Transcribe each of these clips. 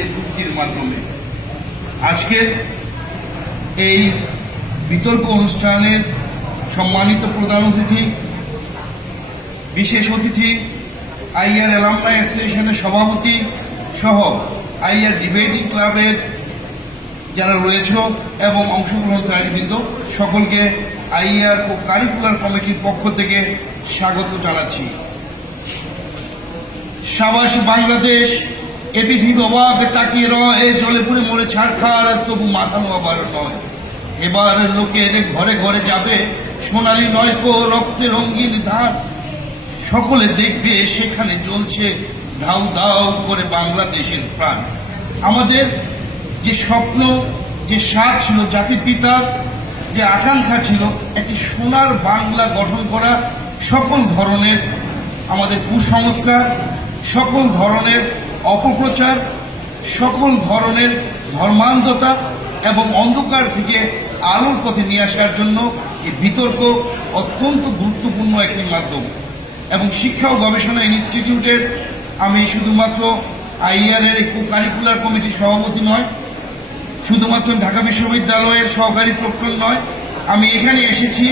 যে যুক্তির মাধ্যমে। আজকের এই বিতর্ক অনুষ্ঠানের সম্মানিত প্রধান অতিথি, বিশেষ অতিথি, আইআর অ্যালামনাই অ্যাসোসিয়েশনের সভাপতি সহ আইআর ডিবেটিং ক্লাবের যারা রয়েছে এবং অংশগ্রহণকারীবৃন্দ সকলকে আইআর ও কারিকুলার কমিটির পক্ষ থেকে স্বাগত জানাচ্ছি। সাবাস বাংলাদেশ, এ পৃথিবী অবাক তাকিয়ে রয়, জলে পুরে মরে ছাড়খার, তবু মাথা নোয়াবার নয়। এবার লোকের ঘরে ঘরে যাবে সোনালী নয়কো রক্তে রঙিন ধান। সকলে দেখবে সেখানে জ্বলছে ধাউ ধাউ করে বাংলাদেশের প্রাণ। আমাদের যে স্বপ্ন, যে স্বাদ ছিল, জাতির পিতার যে আকাঙ্ক্ষা ছিল একটি সোনার বাংলা গঠন করা, সকল ধরনের আমাদের কুসংস্কার, সকল ধরনের অপপ্রচার, সকল ধরনের ধর্মান্ধতা এবং অন্ধকার থেকে আলোর পথে নিয়ে আসার জন্য এই বিতর্ক অত্যন্ত গুরুত্বপূর্ণ একটি মাধ্যম। এবং শিক্ষা ও গবেষণা ইনস্টিটিউটের আমি শুধুমাত্র আইআর এর কো কারিকুলার কমিটির সভাপতি নয়, শুধুমাত্র ঢাকা বিশ্ববিদ্যালয়ের সহকারী প্রক্টর নয়, আমি এখানে এসেছি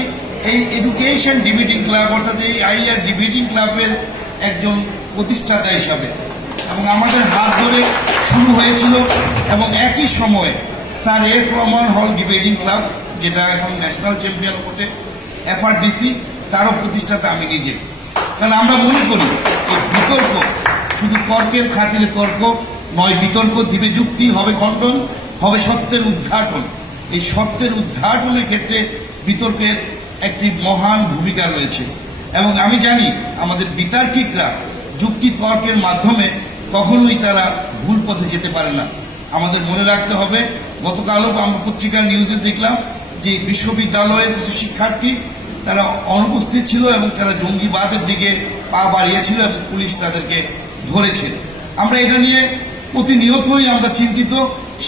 এই এডুকেশন ডিবেটিং ক্লাব অর্থাৎ এই আইআর ডিবেটিং ক্লাবের একজন প্রতিষ্ঠাতা হিসাবে। এবং আমাদের হাত ধরে শুরু হয়েছিল এবং একই সময়ে স্যার এফ রহমান হল ডিবেটিং ক্লাব, যেটা এখন ন্যাশনাল চ্যাম্পিয়ন কোর্টে এফআরডিসি, তারও প্রতিষ্ঠাতা আমি নিজে। কারণ আমরা মনে করি এই বিতর্ক শুধু তর্কের খাতিরে তর্ক নয়, বিতর্ক দিবে যুক্তি, হবে খণ্ডন, হবে সত্যের উদ্ঘাটন। এই সত্যের উদ্ঘাটনের ক্ষেত্রে বিতর্কের একটি মহান ভূমিকা রয়েছে। এবং আমি জানি আমাদের বিতার্কিকরা যুক্তি তর্কের মাধ্যমে কখনোই তারা ভুল পথে যেতে পারে না। আমাদের মনে রাখতে হবে, গতকালও আমরা পত্রিকার নিউজে দেখলাম যে বিশ্ববিদ্যালয়ের কিছু শিক্ষার্থী তারা অনুপস্থিত ছিল এবং তারা জঙ্গিবাদের দিকে পা বাড়িয়েছিল এবং পুলিশ তাদেরকে ধরেছে। আমরা এটা নিয়ে প্রতিনিয়তই আমরা চিন্তিত।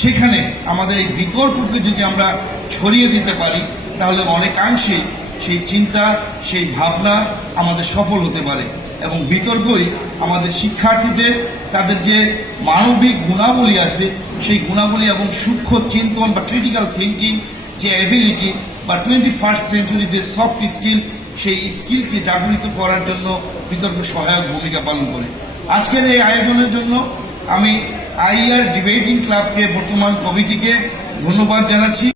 সেখানে আমাদের এই বিতর্ককে যদি আমরা ছড়িয়ে দিতে পারি তাহলে অনেকাংশে সেই চিন্তা, সেই ভাবনা আমাদের সফল হতে পারে। এবং বিতর্কই আমাদের শিক্ষার্থীদের তাদের যে মানবিক গুণাবলী আছে সেই গুণাবলী এবং সূক্ষ্ম চিন্তন বা ক্রিটিক্যাল থিঙ্কিং যে অ্যাবিলিটি বা 21st সেঞ্চুরি যে সফট স্কিল, সেই স্কিলকে জাগরিত করার জন্য বিতর্ক সহায়ক ভূমিকা পালন করে। আজকের এই আয়োজনের জন্য আমি আইআর ডিবেটিং ক্লাবকে, বর্তমান কমিটিকে ধন্যবাদ জানাচ্ছি।